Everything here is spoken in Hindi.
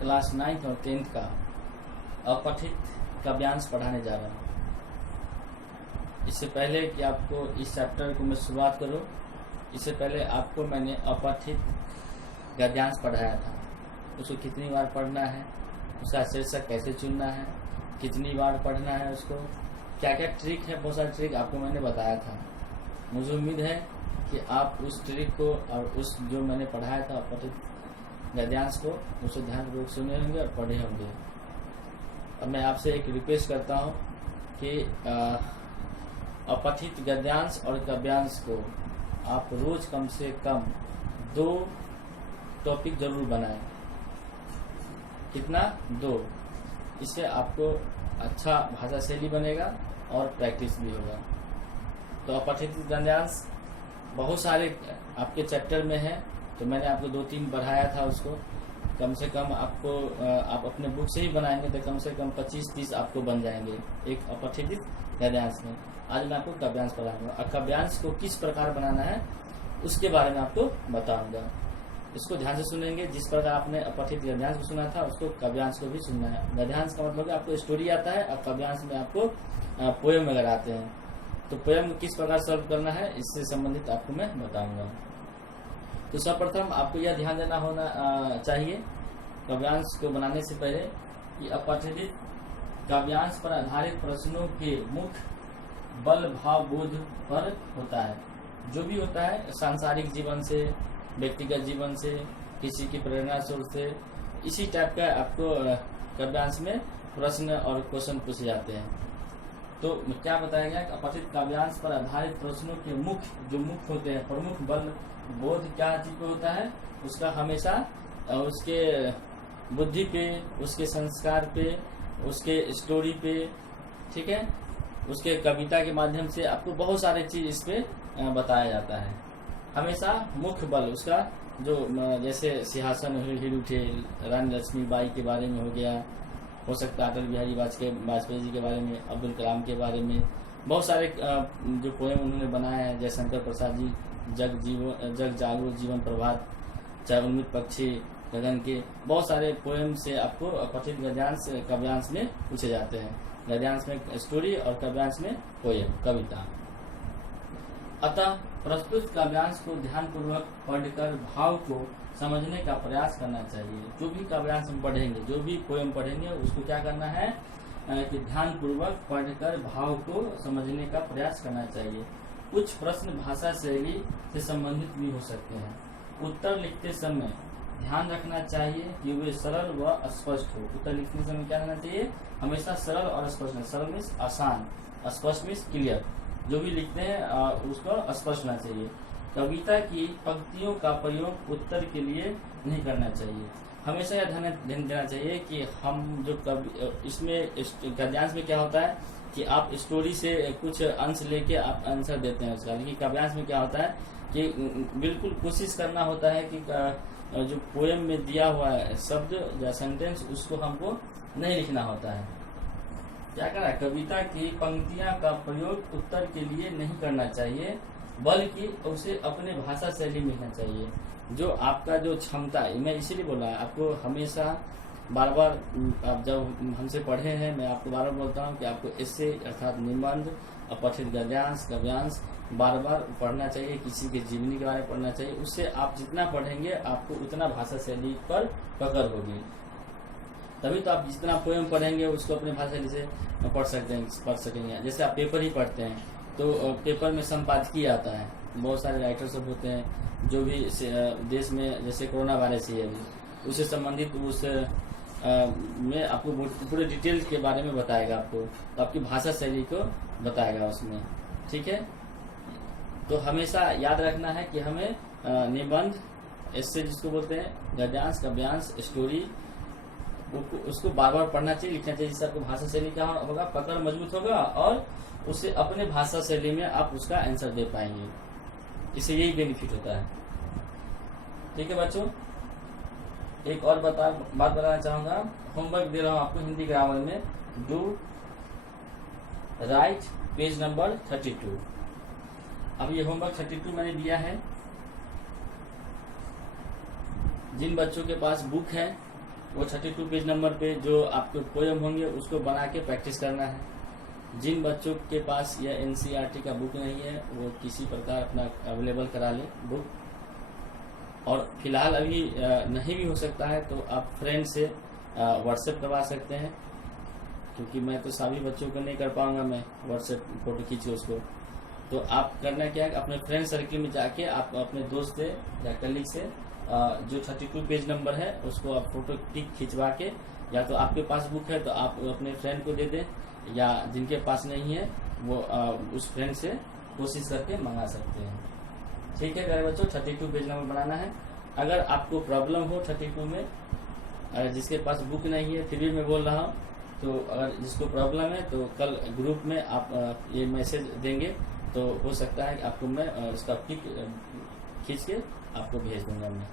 क्लास 9th और 10th का अपठित काव्यांश पढ़ाने जा रहा हूँ। इससे पहले कि आपको इस चैप्टर को मैं शुरुआत करूँ, इससे पहले आपको मैंने अपठित गद्यांश पढ़ाया था। उसको कितनी बार पढ़ना है, उसका शीर्षक कैसे चुनना है, कितनी बार पढ़ना है, उसको क्या क्या ट्रिक है, बहुत सारी ट्रिक आपको मैंने बताया था। मुझे उम्मीद है कि आप उस ट्रिक को और उस जो मैंने पढ़ाया था अपठित गद्यांश को उसे ध्यानपूर्वक सुने होंगे और पढ़े होंगे। और मैं आपसे एक रिक्वेस्ट करता हूँ कि अपठित गद्यांश और काव्यांश को आप रोज कम से कम 2 टॉपिक जरूर बनाएं। कितना? 2। इससे आपको अच्छा भाषा शैली बनेगा और प्रैक्टिस भी होगा। तो अपठित गद्यांश बहुत सारे आपके चैप्टर में है, तो मैंने आपको 2-3 बढ़ाया था। उसको कम से कम आपको आप अपने बुक से ही बनाएंगे तो कम से कम 25-30 आपको बन जाएंगे एक अपठित गद्यांश में। आज मैं आपको काव्यांश पढ़ाऊंगा और काव्यांश को किस प्रकार बनाना है उसके बारे में आपको बताऊंगा। इसको ध्यान से सुनेंगे। जिस प्रकार आपने अपठित गद्यांश को सुना था उसको काव्यांश को भी सुनना है। गद्यांश का मतलब है आपको स्टोरी आता है और काव्यांश में आपको पोएम वगैरह आते हैं। तो पोएम किस प्रकार सॉल्व करना है इससे संबंधित आपको मैं बताऊंगा। तो सर्वप्रथम आपको यह ध्यान देना होना चाहिए काव्यांश को बनाने से पहले कि अपठित काव्यांश पर आधारित प्रश्नों के मुख्य बल भाव बोध पर होता है। जो भी होता है सांसारिक जीवन से, व्यक्तिगत जीवन से, किसी की प्रेरणा स्रोत से, इसी टाइप का आपको काव्यांश में प्रश्न और क्वेश्चन पूछे जाते हैं। तो क्या बताया गया? अपठित काव्यांश पर आधारित प्रश्नों के मुख्य होते हैं, प्रमुख बल बोध क्या चीज पे होता है, उसका हमेशा उसके बुद्धि पे, उसके संस्कार पे, उसके स्टोरी पे, ठीक है, उसके कविता के माध्यम से आपको बहुत सारे चीज इस पे बताया जाता है। हमेशा मुख्य बल उसका जो जैसे सिंहासन हिल उठे, रानी लक्ष्मीबाई के बारे में हो गया, हो सकता है अटल बिहारी वाजपेयी जी के बारे में, अब्दुल कलाम के बारे में, बहुत सारे जो पोएम उन्होंने बनाए हैं, जयशंकर प्रसाद जी जग जागो जीवन प्रभात, चाहे उन्मित पक्षी गगन के, बहुत सारे पोएम से आपको अपठित गद्यांश काव्यांश में पूछे जाते हैं। गद्यांश में स्टोरी और काव्यांश में पोएम कविता। अतः प्रस्तुत काव्यांश को ध्यानपूर्वक पढ़कर भाव को समझने का प्रयास करना चाहिए। जो भी काव्यांश हम पढ़ेंगे, जो भी पोएम पढ़ेंगे, उसको क्या करना है कि ध्यानपूर्वक पढ़कर भाव को समझने का प्रयास करना चाहिए। कुछ प्रश्न भाषा शैली से संबंधित भी हो सकते हैं। उत्तर लिखते समय ध्यान रखना चाहिए कि वे सरल व स्पष्ट हो। उत्तर लिखते समय क्या रहना चाहिए? हमेशा सरल और स्पष्ट। सरल मीन्स आसान, स्पष्ट मीन्स क्लियर। जो भी लिखते हैं उसको स्पष्ट होना चाहिए। कविता की पंक्तियों का प्रयोग उत्तर के लिए नहीं करना चाहिए। हमेशा यह ध्यान देना चाहिए कि हम जो इसमें गद्यांश में क्या होता है कि आप स्टोरी से कुछ अंश लेके आप आंसर देते हैं उसका। लेकिन काव्यांश में क्या होता है कि बिल्कुल कोशिश करना होता है कि जो पोएम में दिया हुआ है शब्द या सेंटेंस, उसको हमको नहीं लिखना होता है। क्या करना है? कविता की पंक्तियां का प्रयोग उत्तर के लिए नहीं करना चाहिए, बल्कि उसे अपने भाषा शैली में लिखना चाहिए। जो आपका जो क्षमता है, मैं इसीलिए बोला है आपको हमेशा बार बार, आप जब हमसे पढ़े हैं, मैं आपको बार बार बोलता हूँ कि आपको इससे अर्थात निबंध, अपठित गद्यांश, काव्यांश बार बार पढ़ना चाहिए। किसी के जीवनी के बारे में पढ़ना चाहिए। उससे आप जितना पढ़ेंगे आपको उतना भाषा शैली पर पकड़ होगी। तभी तो आप जितना पोएम पढ़ेंगे उसको अपने भाषा शैली से पढ़ सकेंगे। जैसे आप पेपर ही पढ़ते हैं तो पेपर में संपादकीय आता है, बहुत सारे राइटर सब होते हैं जो भी देश में, जैसे कोरोना वायरस ही है अभी, उससे संबंधित उस में आपको पूरे डिटेल के बारे में बताएगा आपको, तो आपकी भाषा शैली को बताएगा उसमें, ठीक है। तो हमेशा याद रखना है कि हमें निबंध, इससे जिसको बोलते हैं गद्यांश, काव्यांश, स्टोरी, उसको बार बार पढ़ना चाहिए, लिखना चाहिए, जिससे आपको भाषा शैली क्या होगा, पकड़ मजबूत होगा और उससे अपने भाषा शैली में आप उसका आंसर दे पाएंगे। इससे यही बेनिफिट होता है, ठीक है बच्चों। एक और बात बताना चाहूंगा, होमवर्क दे रहा हूं आपको हिंदी ग्रामर में। Do right page number 32। अब ये होमवर्क 32 मैंने दिया है। जिन बच्चों के पास बुक है वो 32 पेज नंबर पे जो आपके पोयम होंगे उसको बना के प्रैक्टिस करना है। जिन बच्चों के पास यह एनसीईआरटी का बुक नहीं है वो किसी प्रकार अपना अवेलेबल करा लें बुक। और फिलहाल अभी नहीं भी हो सकता है तो आप फ्रेंड से व्हाट्सएप करवा सकते हैं, क्योंकि मैं तो सभी बच्चों को नहीं कर पाऊंगा मैं व्हाट्सएप फोटो खींच के उसको। तो आप करना क्या है, अपने फ्रेंड सर्किल में जाके आप अपने दोस्त से या कलीग से जो 32 पेज नंबर है उसको आप फोटो खिंचवा के, या तो आपके पास बुक है तो आप अपने फ्रेंड को दे दें, या जिनके पास नहीं है वो उस फ्रेंड से कोशिश करके मंगा सकते हैं। ठीक है प्यारे बच्चों, 32 पेज नंबर बनाना है। अगर आपको प्रॉब्लम हो 32 में, अगर जिसके पास बुक नहीं है फिर भी मैं बोल रहा हूँ, तो अगर जिसको प्रॉब्लम है तो कल ग्रुप में आप ये मैसेज देंगे तो हो सकता है कि आपको मैं इसका पिक खींच के आपको भेज दूंगा मैं।